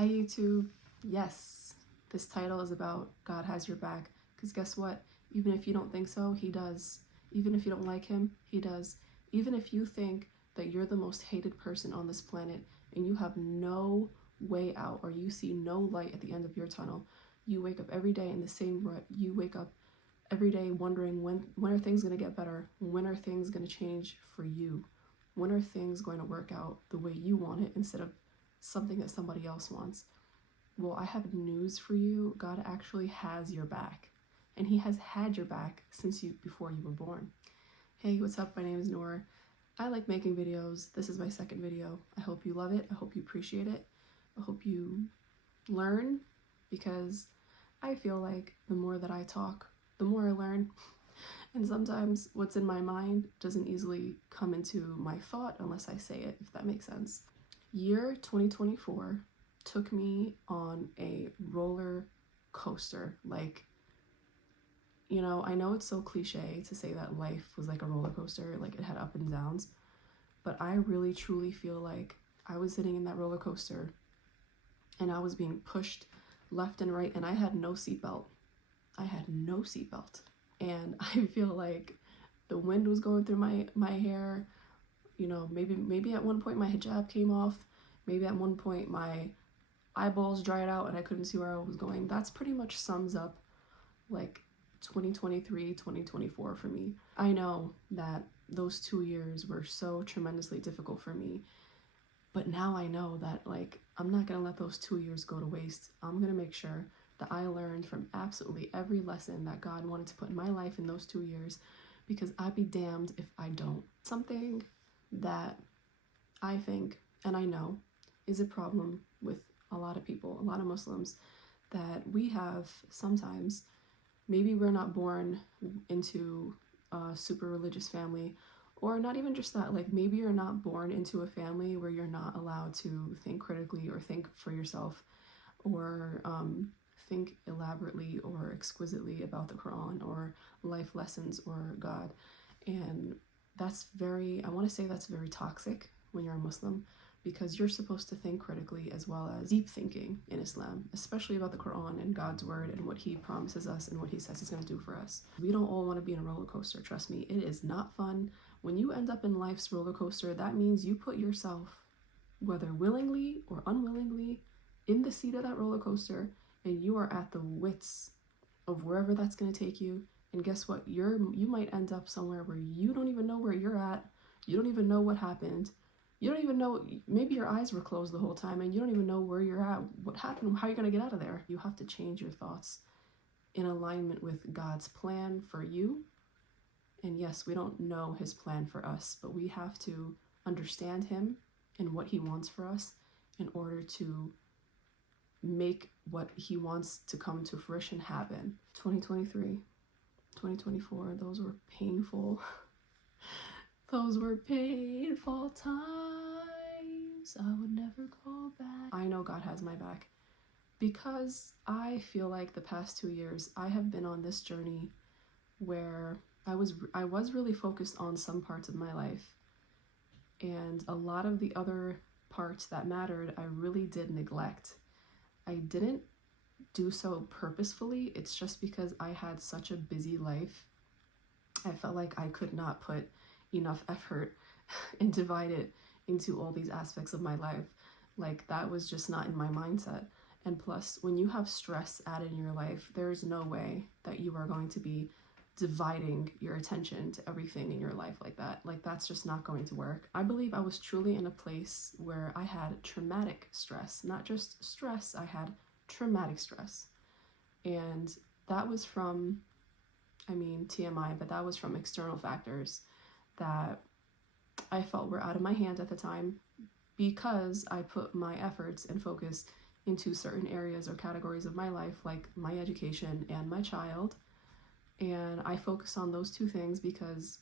Hi YouTube. Yes, this title is about God has your back, because guess what? Even if you don't think so, he does. Even if you don't like him, he does. Even if you think that you're the most hated person on this planet and you have no way out, or you see no light at the end of your tunnel, you wake up every day in the same rut. You wake up every day wondering when are things going to get better? When are things going to change for you? When are things going to work out the way you want it instead of something that somebody else wants? Well, I have news for you. God actually has your back, and he has had your back since before you were born. Hey, what's up? My name is Noor. I like making videos. This is my second video. I hope you love it. I hope you appreciate it. I hope you learn, because I feel like the more that I talk, the more I learn. And sometimes what's in my mind doesn't easily come into my thought unless I say it, if that makes sense. Year 2024 took me on a roller coaster. Like, you know, I know it's so cliche to say that life was like a roller coaster, like it had up and downs, but I really truly feel like I was sitting in that roller coaster and I was being pushed left and right, and I had no seatbelt. I had no seatbelt. And I feel like the wind was going through my hair. You know, maybe at one point my hijab came off. Maybe at one point my eyeballs dried out and I couldn't see where I was going. That's pretty much sums up like 2023, 2024 for me. I know that those 2 years were so tremendously difficult for me, but now I know that, like, I'm not gonna let those 2 years go to waste. I'm gonna make sure that I learned from absolutely every lesson that God wanted to put in my life in those 2 years, because I'd be damned if I don't. Something that I think, and I know, is a problem with a lot of people, a lot of Muslims, that we have sometimes. Maybe we're not born into a super religious family, or not even just that, like maybe you're not born into a family where you're not allowed to think critically or think for yourself, or think elaborately or exquisitely about the Quran or life lessons or God. And that's very, I want to say that's very toxic when you're a Muslim, because you're supposed to think critically as well as deep thinking in Islam, especially about the Quran and God's word and what he promises us and what he says he's going to do for us. We don't all want to be in a roller coaster, trust me. It is not fun. When you end up in life's roller coaster, that means you put yourself, whether willingly or unwillingly, in the seat of that roller coaster, and you are at the wits of wherever that's going to take you. And guess what? You might end up somewhere where you don't even know where you're at. You don't even know what happened. You don't even know, maybe your eyes were closed the whole time and you don't even know where you're at, what happened, how you're going to get out of there. You have to change your thoughts in alignment with God's plan for you. And yes, we don't know his plan for us, but we have to understand him and what he wants for us in order to make what he wants to come to fruition happen. 2023, 2024, those were painful. Those were painful times. I would never go back. I know God has my back, because I feel like the past 2 years I have been on this journey where I was really focused on some parts of my life, and a lot of the other parts that mattered I really did neglect. I didn't do so purposefully. It's just because I had such a busy life. I felt like I could not put enough effort and divide it into all these aspects of my life. Like, that was just not in my mindset. And plus, when you have stress added in your life, there's no way that you are going to be dividing your attention to everything in your life like that. Like, that's just not going to work. I believe I was truly in a place where I had traumatic stress, not just stress, I had traumatic stress. And that was from, I mean, TMI, but that was from external factors that I felt were out of my hands at the time, because I put my efforts and focus into certain areas or categories of my life, like my education and my child. And I focused on those two things because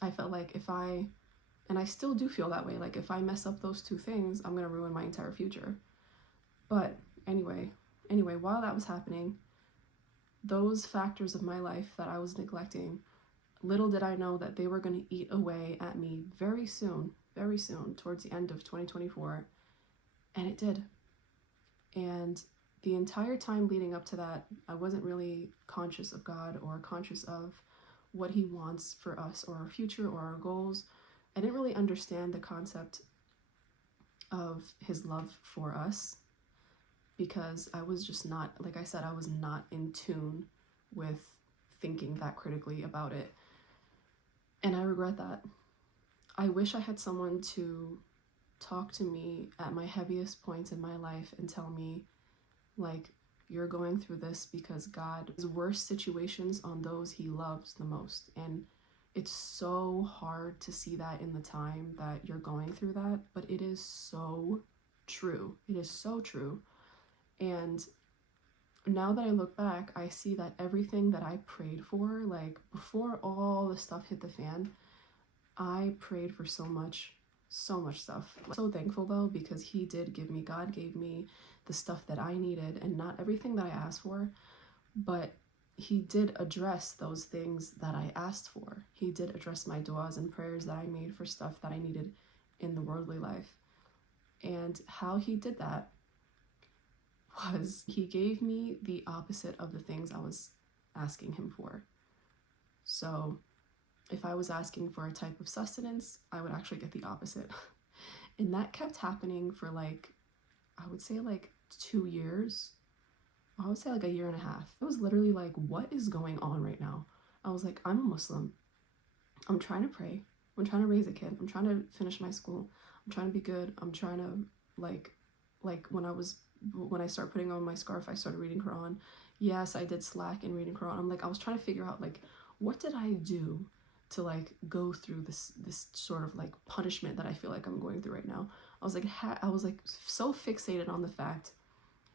I felt like and I still do feel that way, like if I mess up those two things, I'm going to ruin my entire future. But anyway, while that was happening, those factors of my life that I was neglecting, little did I know that they were going to eat away at me very soon, towards the end of 2024. And it did. And the entire time leading up to that, I wasn't really conscious of God or conscious of what He wants for us or our future or our goals. I didn't really understand the concept of His love for us because I was just not, like I said, I was not in tune with thinking that critically about it. And I regret that. I wish I had someone to talk to me at my heaviest points in my life and tell me, like, you're going through this because God's worst situations on those He loves the most. And it's so hard to see that in the time that you're going through that, but it is so true. It is so true. And now that I look back, I see that everything that I prayed for, like before all the stuff hit the fan, I prayed for so much stuff. I'm so thankful though, because God gave me the stuff that I needed, and not everything that I asked for, but He did address those things that I asked for. He did address my du'as and prayers that I made for stuff that I needed in the worldly life. And how He did that was He gave me the opposite of the things I was asking Him for. So if I was asking for a type of sustenance, I would actually get the opposite. And that kept happening for I would say 2 years. I would say a year and a half. It was literally like, what is going on right now? I was like, I'm a Muslim. I'm trying to pray. I'm trying to raise a kid. I'm trying to finish my school. I'm trying to be good. I'm trying to when I started putting on my scarf, I started reading Quran. Yes, I did slack in reading Quran. I was trying to figure out what did I do to go through this sort of punishment that I feel like I'm going through right now. I was so fixated on the fact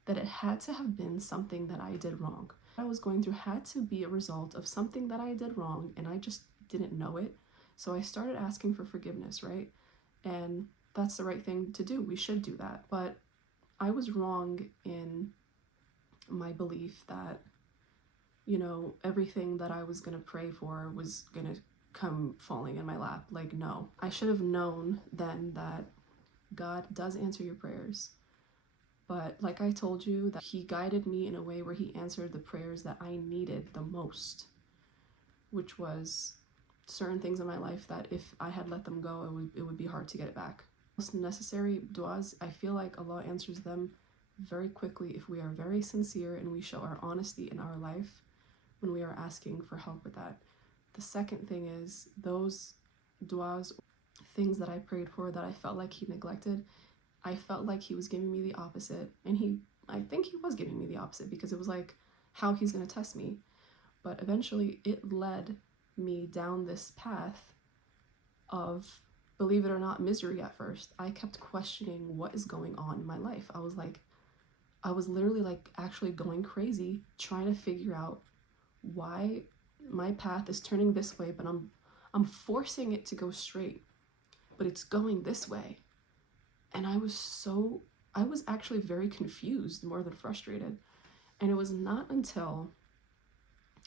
that it had to have been something that I did wrong. What I was going through had to be a result of something that I did wrong, and I just didn't know it. So I started asking for forgiveness, right? And that's the right thing to do. We should do that. But I was wrong in my belief that, everything that I was going to pray for was going to come falling in my lap. No. I should have known then that God does answer your prayers. But like I told you, that He guided me in a way where He answered the prayers that I needed the most, which was certain things in my life that if I had let them go, it would be hard to get it back. Most necessary du'as, I feel like Allah answers them very quickly if we are very sincere and we show our honesty in our life when we are asking for help with that. The second thing is those du'as, things that I prayed for that I felt like He neglected, I felt like He was giving me the opposite, and I think He was giving me the opposite because it was how He's going to test me. But eventually it led me down this path of, believe it or not, misery at first. I kept questioning what is going on in my life. I was literally actually going crazy trying to figure out why my path is turning this way, but I'm forcing it to go straight, but it's going this way. And I was actually very confused more than frustrated. And it was not until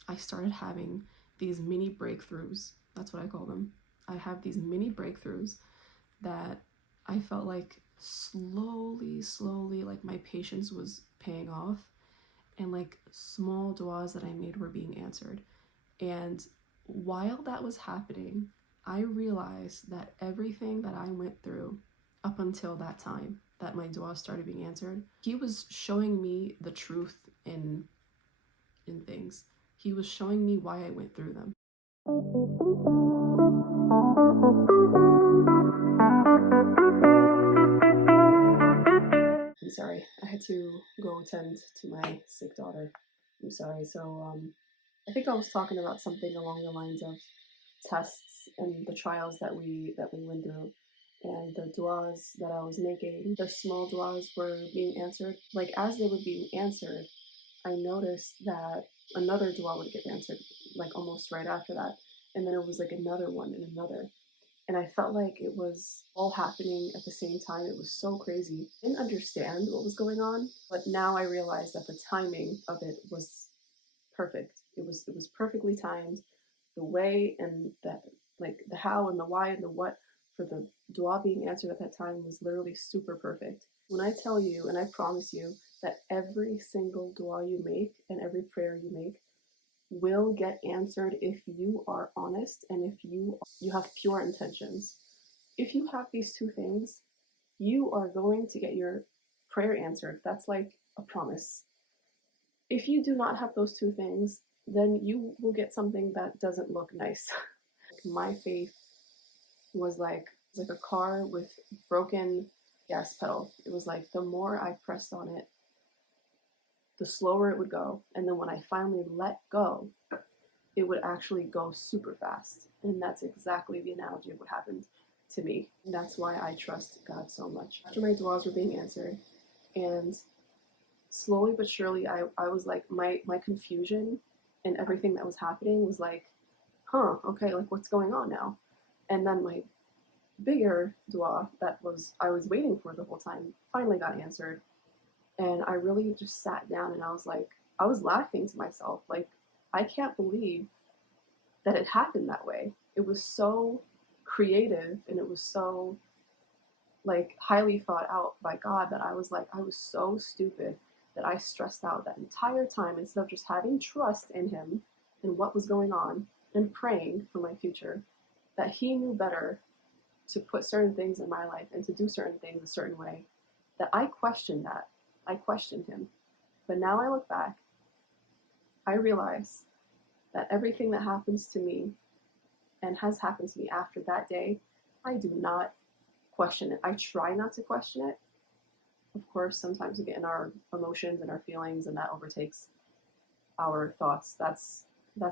I started having these mini breakthroughs, that's what I call them. I have these mini breakthroughs that I felt like slowly, my patience was paying off, and small du'as that I made were being answered. And while that was happening, I realized that everything that I went through up until that time that my du'as started being answered, He was showing me the truth in things. He was showing me why I went through them. I'm sorry, I had to go attend to my sick daughter. I'm sorry. So I think I was talking about something along the lines of tests and the trials that we went through, and the du'as that I was making. The small du'as were being answered. As they were being answered, I noticed that another du'a would get answered almost right after that, and then it was another one and another. And I felt like it was all happening at the same time. It was so crazy. I didn't understand what was going on, but now I realized that the timing of it was perfect. It was perfectly timed. The way and the how and the why and the what for the dua being answered at that time was literally super perfect. When I tell you, and I promise you, that every single dua you make and every prayer you make will get answered if you are honest and if you have pure intentions. If you have these two things, you are going to get your prayer answered. That's like a promise. If you do not have those two things, then you will get something that doesn't look nice. My faith was like a car with broken gas pedal. It was like the more I pressed on it, the slower it would go. And then when I finally let go, it would actually go super fast. And that's exactly the analogy of what happened to me. And that's why I trust God so much. After my duas were being answered, and slowly but surely, I was like, my confusion and everything that was happening was like, huh, okay, like what's going on now? And then my bigger dua that was I was waiting for the whole time finally got answered. And I really just sat down and I was like, I was laughing to myself, like, I can't believe that it happened that way. It was so creative and it was so like highly thought out by God that I was like, I was so stupid that I stressed out that entire time instead of just having trust in Him and what was going on and praying for my future, that He knew better to put certain things in my life and to do certain things a certain way, that I questioned that. I questioned Him. But now I look back, I realize that everything that happens to me and has happened to me after that day, I do not question it. I try not to question it. Of course, sometimes we get in our emotions and our feelings, and that overtakes our thoughts. That's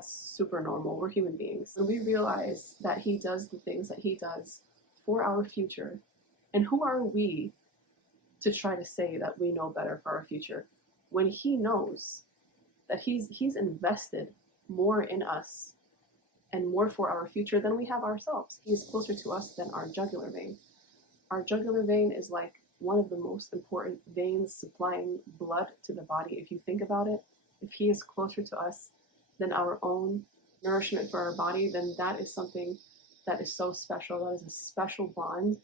super normal. We're human beings. And we realize that He does the things that He does for our future. And who are we to try to say that we know better for our future when He knows that He's invested more in us and more for our future than we have ourselves. He is closer to us than our jugular vein. Our jugular vein is like one of the most important veins supplying blood to the body. If you think about it, if He is closer to us than our own nourishment for our body, then that is something that is so special. That is a special bond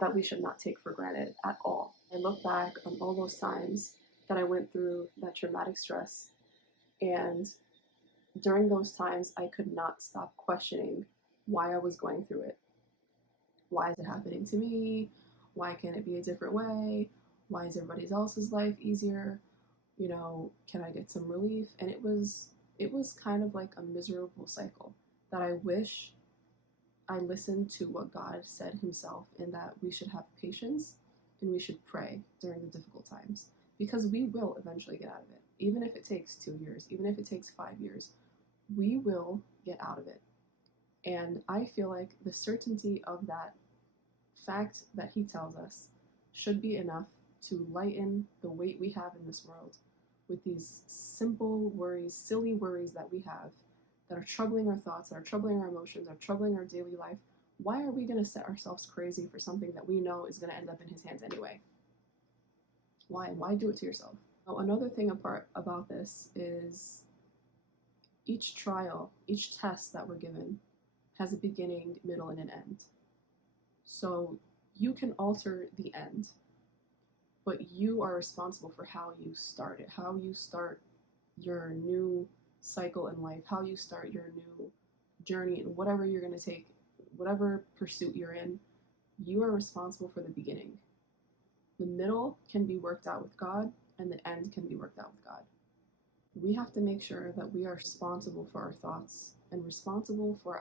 that we should not take for granted at all. I look back on all those times that I went through that traumatic stress, and during those times, I could not stop questioning why I was going through it. Why is it happening to me? Why can't it be a different way? Why is everybody else's life easier? You know, can I get some relief? And it was kind of like a miserable cycle that I wish I listened to what God said Himself, in that we should have patience and we should pray during the difficult times, because we will eventually get out of it. Even if it takes 2 years, even if it takes 5 years, we will get out of it. And I feel like the certainty of that fact that He tells us should be enough to lighten the weight we have in this world with these simple worries, silly worries that we have, that are troubling our thoughts, that are troubling our emotions, are troubling our daily life. Why are we going to set ourselves crazy for something that we know is going to end up in His hands anyway? Why? Why do it to yourself? Now, another thing about this is each trial, each test that we're given has a beginning, middle, and an end. So you can alter the end, but you are responsible for how you start it, how you start your new cycle in life, how you start your new journey, and whatever you're going to take, whatever pursuit you're in, you are responsible for the beginning. The middle can be worked out with God, and the end can be worked out with God. We have to make sure that we are responsible for our thoughts and responsible for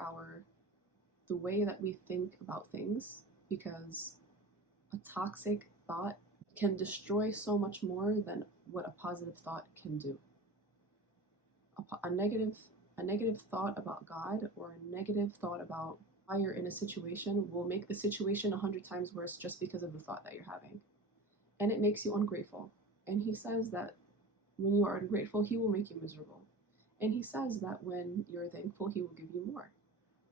the way that we think about things, because a toxic thought can destroy so much more than what a positive thought can do. A negative thought about God, or a negative thought about why you're in a situation, will make the situation 100 times worse just because of the thought that you're having. And it makes you ungrateful. And He says that when you are ungrateful, He will make you miserable. And He says that when you're thankful, He will give you more.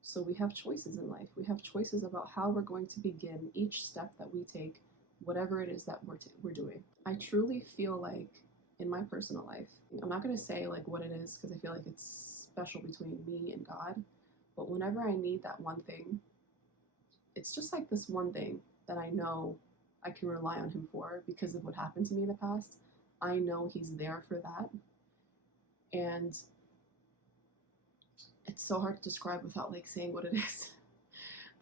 So we have choices in life. We have choices about how we're going to begin each step that we take, whatever it is that we're doing. I truly feel like in my personal life, I'm not going to say like what it is, because I feel like it's special between me and God, but whenever I need that one thing, it's just like this one thing that I know I can rely on Him for because of what happened to me in the past. I know he's there for that. And it's so hard to describe without like saying what it is.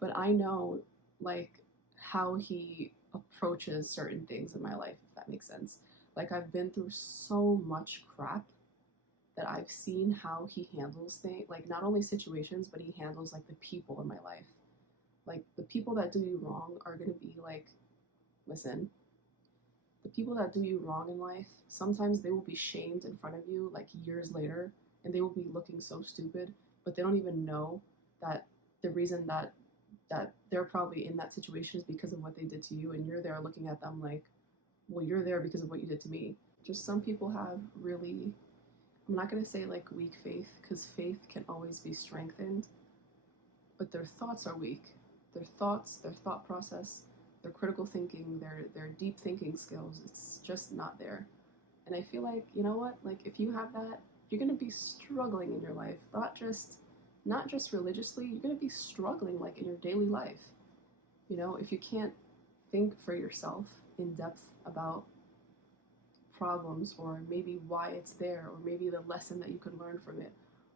But I know like how he approaches certain things in my life, if that makes sense. Like I've been through so much crap that I've seen how he handles things, like not only situations, but he handles like the people in my life. Like the people that do you wrong are gonna be like, listen, the people that do you wrong in life, sometimes they will be shamed in front of you like years later, and they will be looking so stupid, but they don't even know that the reason that they're probably in that situation is because of what they did to you, and you're there looking at them like, well, you're there because of what you did to me. Just some people have really, I'm not going to say like weak faith, because faith can always be strengthened, but their thoughts are weak. Their thoughts, their thought process, their critical thinking, their deep thinking skills, it's just not there. And I feel like, you know what, like if you have that, you're going to be struggling in your life, not just religiously, you're going to be struggling like in your daily life. You know, if you can't think for yourself in depth about problems, or maybe why it's there, or maybe the lesson that you could learn from it,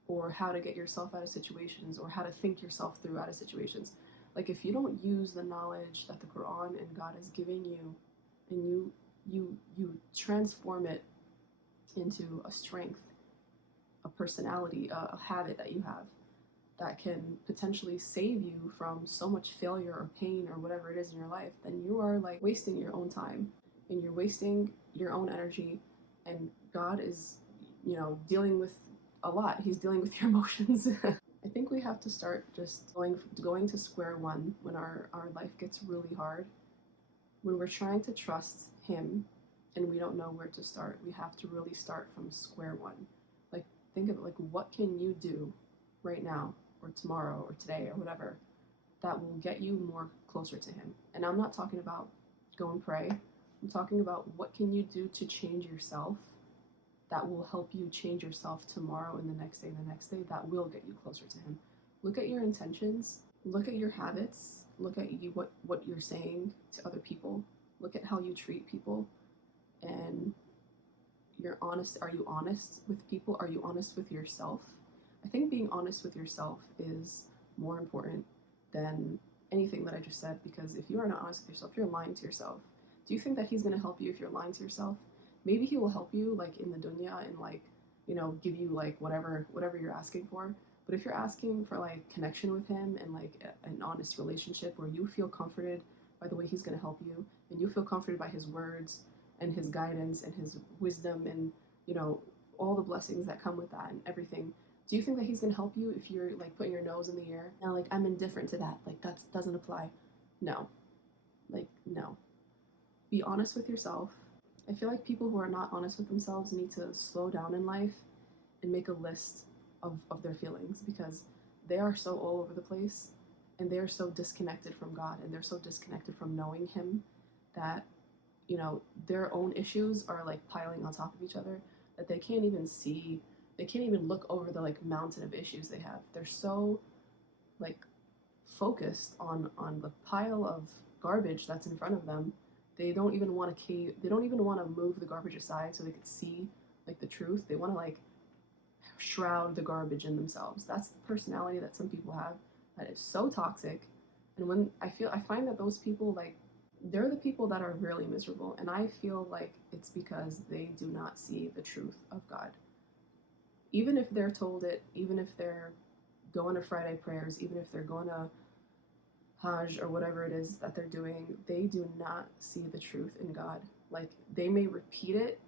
or how to get yourself out of situations, or how to think yourself through out of situations. Like if you don't use the knowledge that the Quran and God has given you, and you transform it into a strength, a personality, a habit that you have that can potentially save you from so much failure or pain or whatever it is in your life, then you are like wasting your own time, and you're wasting your own energy. And God is, you know, dealing with a lot. He's dealing with your emotions. I think we have to start just going to square one when our life gets really hard. When we're trying to trust him and we don't know where to start, we have to really start from square one. Like think of it like, what can you do right now or tomorrow or today or whatever that will get you more closer to him? And I'm not talking about go and pray. I'm talking about what can you do to change yourself that will help you change yourself tomorrow and the next day, that will get you closer to him. Look at your intentions, look at your habits, look at you what you're saying to other people, look at how you treat people, and you're honest. Are you honest with people? Are you honest with yourself? I think being honest with yourself is more important than anything that I just said, because if you are not honest with yourself, you're lying to yourself. Do you think that he's going to help you if you're lying to yourself? Maybe he will help you like in the dunya and like, you know, give you like whatever you're asking for. But if you're asking for like connection with him and like an honest relationship where you feel comforted by the way he's going to help you, and you feel comforted by his words and his guidance and his wisdom, and you know all the blessings that come with that and everything, do you think that he's going to help you if you're like putting your nose in the air now, like I'm indifferent to that, like that doesn't apply? No. Like no. Be honest with yourself. I feel like people who are not honest with themselves need to slow down in life and make a list of their feelings, because they are so all over the place, and they are so disconnected from God, and they're so disconnected from knowing him, that you know their own issues are like piling on top of each other, that they can't even see, they can't even look over the like mountain of issues they have. They're so like focused on the pile of garbage that's in front of them. They don't even want to they don't even want to move the garbage aside so they could see like the truth. They want to like shroud the garbage in themselves. That's the personality that some people have, that is so toxic. And when I find that those people, like they're the people that are really miserable, and I feel like it's because they do not see the truth of God. Even if they're told it, even if they're going to Friday prayers, even if they're going to Hajj or whatever it is that they're doing, they do not see the truth in God. Like they may repeat it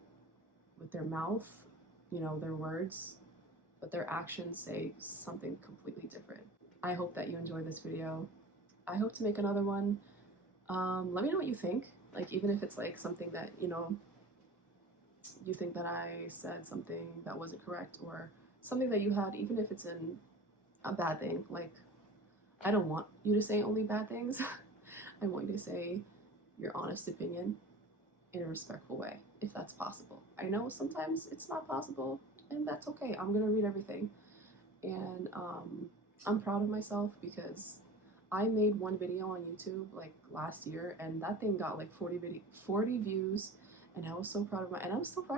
with their mouth, you know, their words, but their actions say something completely different. I hope that you enjoyed this video. I hope to make another one. Let me know what you think. Like even if it's like something that, you know, you think that I said something that wasn't correct, or something that you had, even if it's in a bad thing. Like I don't want you to say only bad things. I want you to say your honest opinion in a respectful way, if that's possible. I know sometimes it's not possible, and that's okay. I'm gonna read everything. And I'm proud of myself because I made one video on YouTube like last year, and that thing got like 40 views, and I was so proud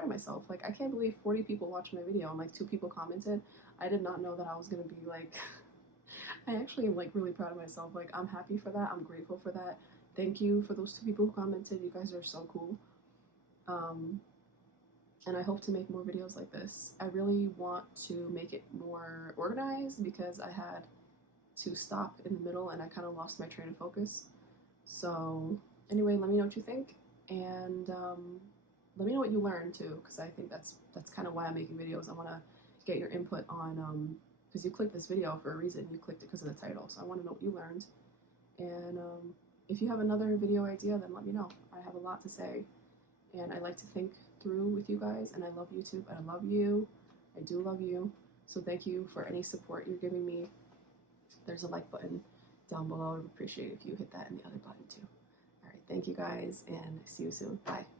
of myself. Like, I can't believe 40 people watched my video and like 2 people commented. I did not know that I was gonna be like I actually am like really proud of myself. Like, I'm happy for that. I'm grateful for that. Thank you for those 2 people who commented. You guys are so cool. Um, and I hope to make more videos like this. I really want to make it more organized because I had to stop in the middle and I kind of lost my train of focus. So anyway, let me know what you think, and let me know what you learned too, because I think that's kind of why I'm making videos. I want to get your input on because you clicked this video for a reason. You clicked it because of the title, so I want to know what you learned. And if you have another video idea, then let me know. I have a lot to say, and I like to think through with you guys. And I love YouTube. I love you. I do love you. So thank you for any support you're giving me. There's a like button down below. I would appreciate it if you hit that, and the other button too. All right, thank you guys, and see you soon. Bye.